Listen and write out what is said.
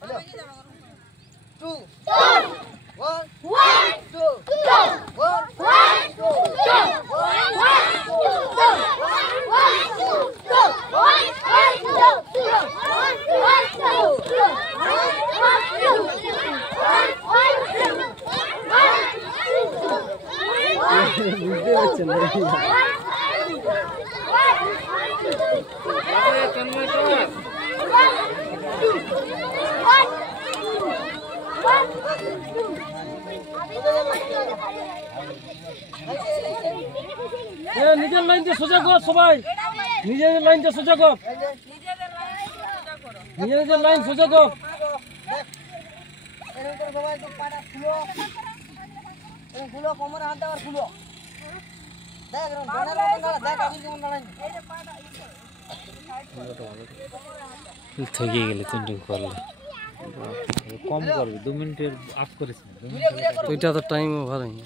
2 1 2 বুঝতে পারছেন না নিজের লাইনটা সোজা কর সবাই নিজের লাইনটা সোজা কর নিজের লাইন সোজা কর খুলো কোমরে হাত দেওয়ার খুলো দেখ থকিয়ে গেলে তিনটে করলে কম করবে 2 মিনিটের আপ করেছে তো এটা তো টাইম ওভার হয়নি।